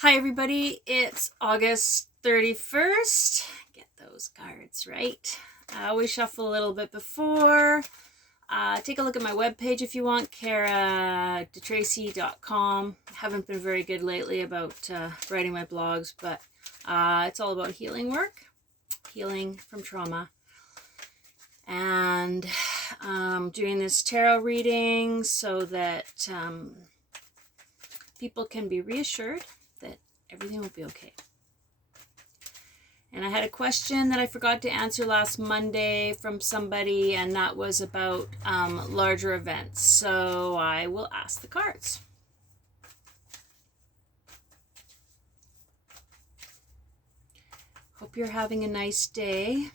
Hi everybody, it's August 31st. Get those cards right. I always shuffle a little bit before. Take a look at my webpage if you want, karadetracy.com. I haven't been very good lately about writing my blogs, but it's all about healing work, healing from trauma. And doing this tarot reading so that people can be reassured that everything will be okay. And I had a question that I forgot to answer last Monday from somebody, and that was about larger events. So I will ask the cards. Hope you're having a nice day.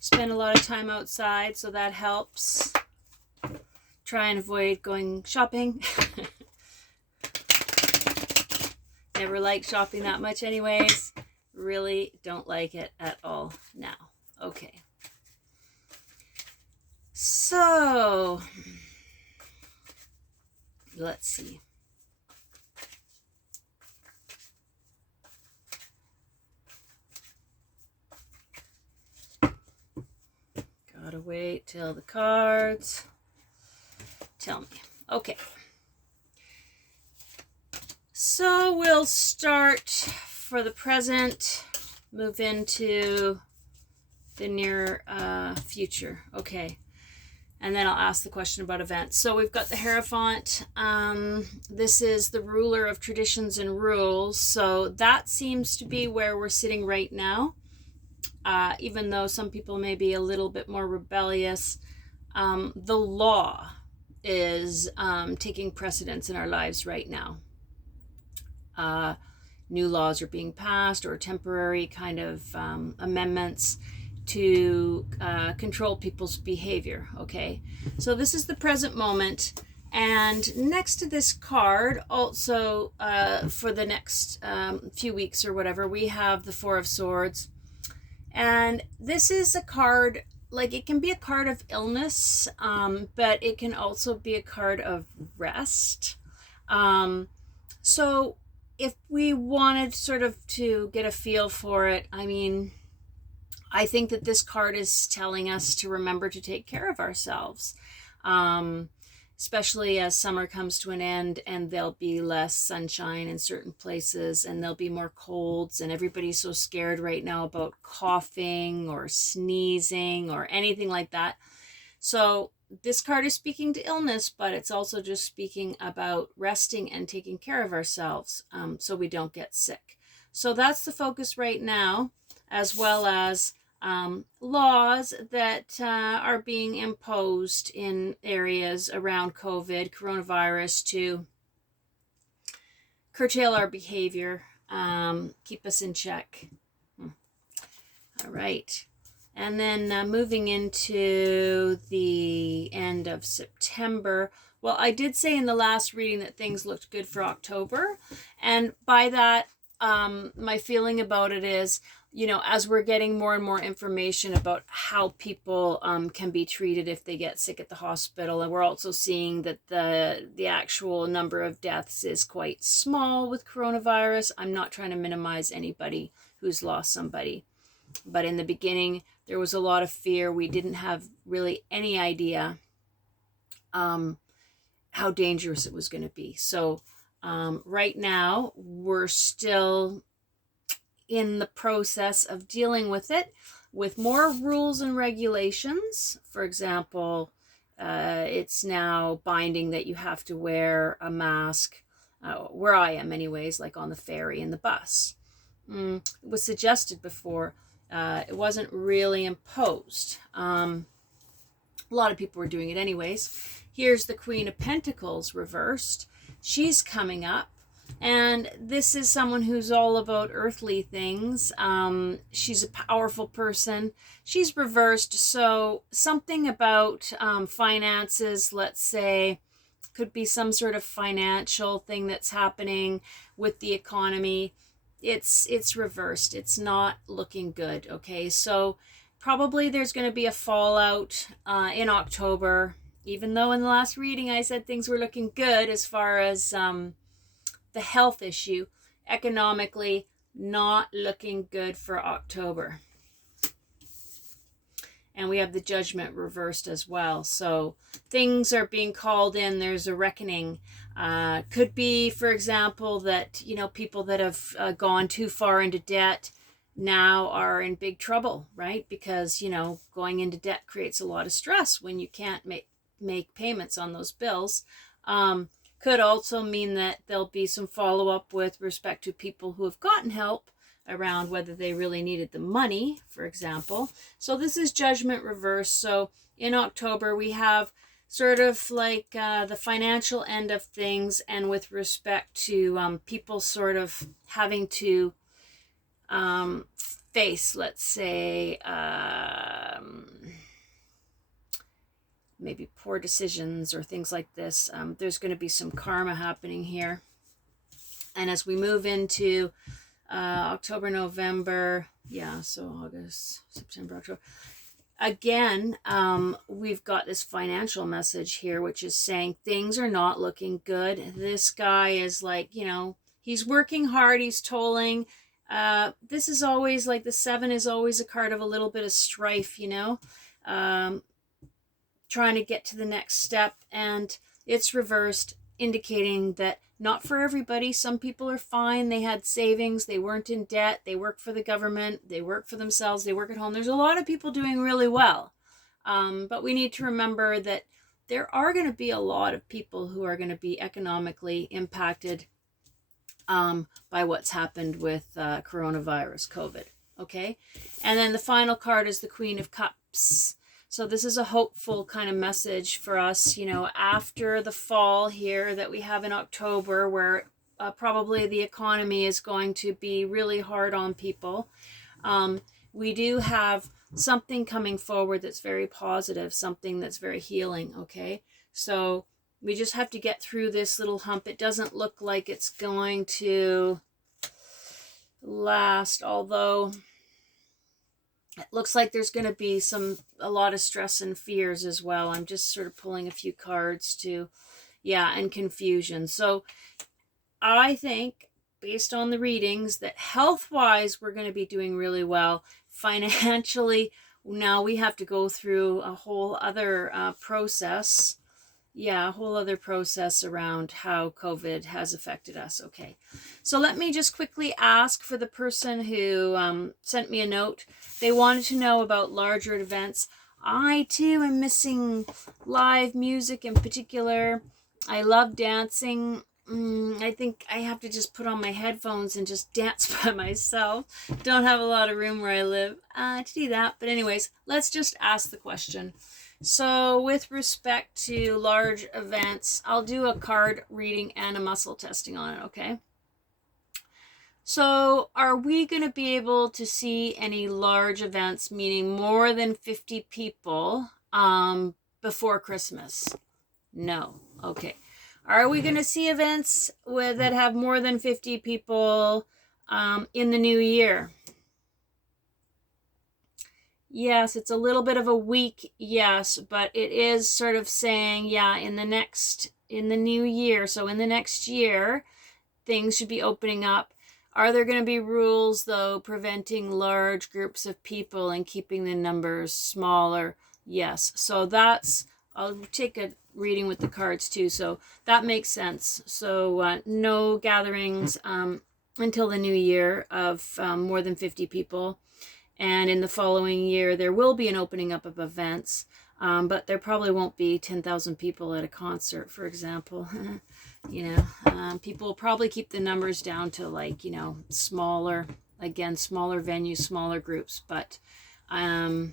Spend a lot of time outside, so that helps. Try and avoid going shopping. Never liked shopping that much anyways. Really don't like it at all now. Okay. So, let's see. Gotta wait till the cards tell me. Okay. So we'll start for the present, move into the near future. Okay. And then I'll ask the question about events. So we've got the Hierophant. This is the ruler of traditions and rules. So that seems to be where we're sitting right now. Even though some people may be a little bit more rebellious, the law is taking precedence in our lives right now. New laws are being passed, or temporary kind of amendments to control people's behavior. Okay, so this is the present moment, and next to this card, also for the next few weeks or whatever, we have the Four of Swords. And this is a card, like, it can be a card of illness, but it can also be a card of rest. So if we wanted sort of to get a feel for it, I mean, I think that this card is telling us to remember to take care of ourselves. Especially as summer comes to an end and there'll be less sunshine in certain places and there'll be more colds, and everybody's so scared right now about coughing or sneezing or anything like that. So this card is speaking to illness, but it's also just speaking about resting and taking care of ourselves so we don't get sick. So that's the focus right now, as well as laws that are being imposed in areas around coronavirus to curtail our behavior, keep us in check. All right. And then moving into the end of September. Well, I did say in the last reading that things looked good for October. And by that, my feeling about it is, you know, as we're getting more and more information about how people can be treated if they get sick at the hospital, and we're also seeing that the actual number of deaths is quite small with coronavirus. I'm not trying to minimize anybody who's lost somebody, but in the beginning there was a lot of fear. We didn't have really any idea how dangerous it was going to be. So right now we're still in the process of dealing with it with more rules and regulations. For example, it's now binding that you have to wear a mask, where I am anyways, like on the ferry and the bus. It was suggested before. It wasn't really imposed. A lot of people were doing it anyways. Here's the Queen of Pentacles reversed. She's coming up. And this is someone who's all about earthly things. She's a powerful person. She's reversed, so something about finances, let's say, could be some sort of financial thing that's happening with the economy. It's reversed. It's not looking good, okay? So Probably there's going to be a fallout in October, even though in the last reading I said things were looking good as far as the health issue. Economically, not looking good for October. And we have the Judgment reversed as well. So things are being called in. There's a reckoning. Could be, for example, that, people that have gone too far into debt now are in big trouble, right? Because, going into debt creates a lot of stress when you can't make payments on those bills. Could also mean that there'll be some follow-up with respect to people who have gotten help around whether they really needed the money, for example. So this is Judgment reverse. So in October, we have sort of like the financial end of things, and with respect to people sort of having to face, let's say, maybe poor decisions or things like this. There's going to be some karma happening here. And as we move into October, November, so August, September, October. Again, we've got this financial message here, which is saying things are not looking good. This guy is like, he's working hard, he's tolling. This is always like the 7 is always a card of a little bit of strife, trying to get to the next step, and it's reversed, indicating that not for everybody. Some people are fine. They had savings. They weren't in debt. They work for the government. They work for themselves. They work at home. There's a lot of people doing really well. But we need to remember that there are going to be a lot of people who are going to be economically impacted by what's happened with coronavirus, COVID. Okay. And then the final card is the Queen of Cups. So this is a hopeful kind of message for us, after the fall here that we have in October, where probably the economy is going to be really hard on people. We do have something coming forward that's very positive, something that's very healing, okay? So we just have to get through this little hump. It doesn't look like it's going to last, although it looks like there's going to be a lot of stress and fears as well. I'm just sort of pulling a few cards too. And confusion. So I think, based on the readings, that health-wise, we're going to be doing really well. Financially, now we have to go through a whole other process. A whole other process around how COVID has affected us. Okay, so let me just quickly ask for the person who sent me a note. They wanted to know about larger events. I too am missing live music in particular. I love dancing. I think I have to just put on my headphones and just dance by myself. Don't have a lot of room where I live to do that. But anyways, let's just ask the question. So with respect to large events, I'll do a card reading and a muscle testing on it, okay? So are we going to be able to see any large events, meaning more than 50 people, before Christmas? No. Okay. Are we going to see events that have more than 50 people in the new year? Yes, it's a little bit of a weak yes, but it is sort of saying, in the new year, so in the next year, things should be opening up. Are there going to be rules, though, preventing large groups of people and keeping the numbers smaller? Yes. So I'll take a reading with the cards too, so that makes sense. So no gatherings until the new year of more than 50 people. And in the following year, there will be an opening up of events, but there probably won't be 10,000 people at a concert, for example. People will probably keep the numbers down to smaller venues, smaller groups. But I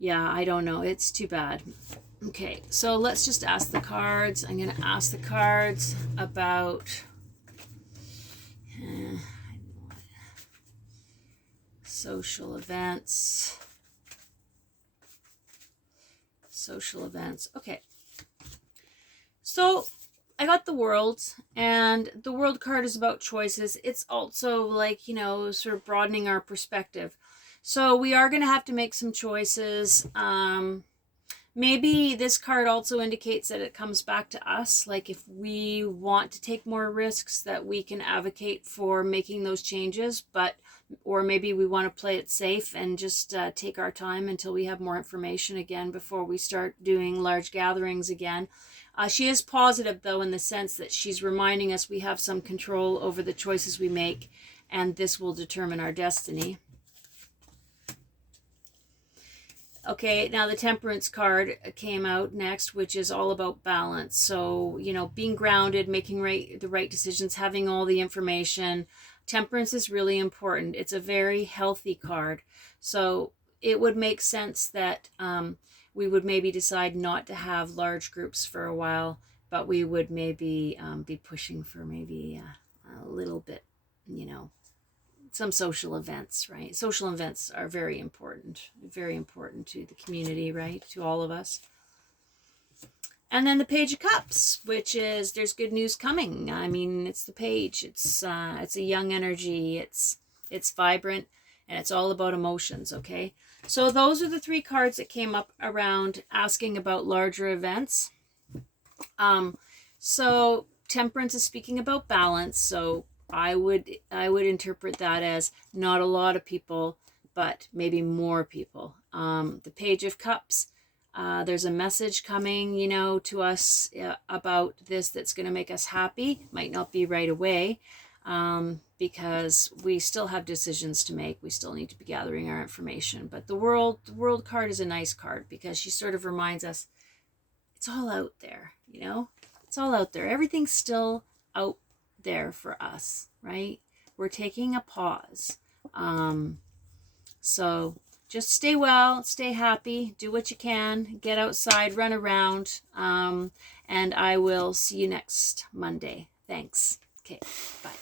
don't know. It's too bad. Okay, so let's just ask the cards. I'm going to ask the cards about social events. Okay. So I got the World, and the World card is about choices. It's also sort of broadening our perspective. So we are going to have to make some choices. Maybe this card also indicates that it comes back to us. Like if we want to take more risks, that we can advocate for making those changes, or maybe we want to play it safe and just take our time until we have more information again before we start doing large gatherings again. She is positive, though, in the sense that she's reminding us we have some control over the choices we make, and this will determine our destiny. Okay, now the Temperance card came out next, which is all about balance. So, being grounded, making the right decisions, having all the information. Temperance is really important. It's a very healthy card. So it would make sense that we would maybe decide not to have large groups for a while, but we would maybe be pushing for maybe a little bit, some social events, right? Social events are very important to the community, right? To all of us. And then the Page of Cups, which is there's good news coming. I mean, it's the page. It's a young energy. It's vibrant, and it's all about emotions, okay? So those are the 3 cards that came up around asking about larger events. So Temperance is speaking about balance, so I would interpret that as not a lot of people, but maybe more people. The Page of Cups, there's a message coming, to us about this that's going to make us happy. Might not be right away, because we still have decisions to make. We still need to be gathering our information. But the World card is a nice card because she sort of reminds us it's all out there, It's all out there. Everything's still out there for us, right? We're taking a pause. So just stay well, stay happy, do what you can, get outside, run around, and I will see you next Monday. Thanks. Okay, bye.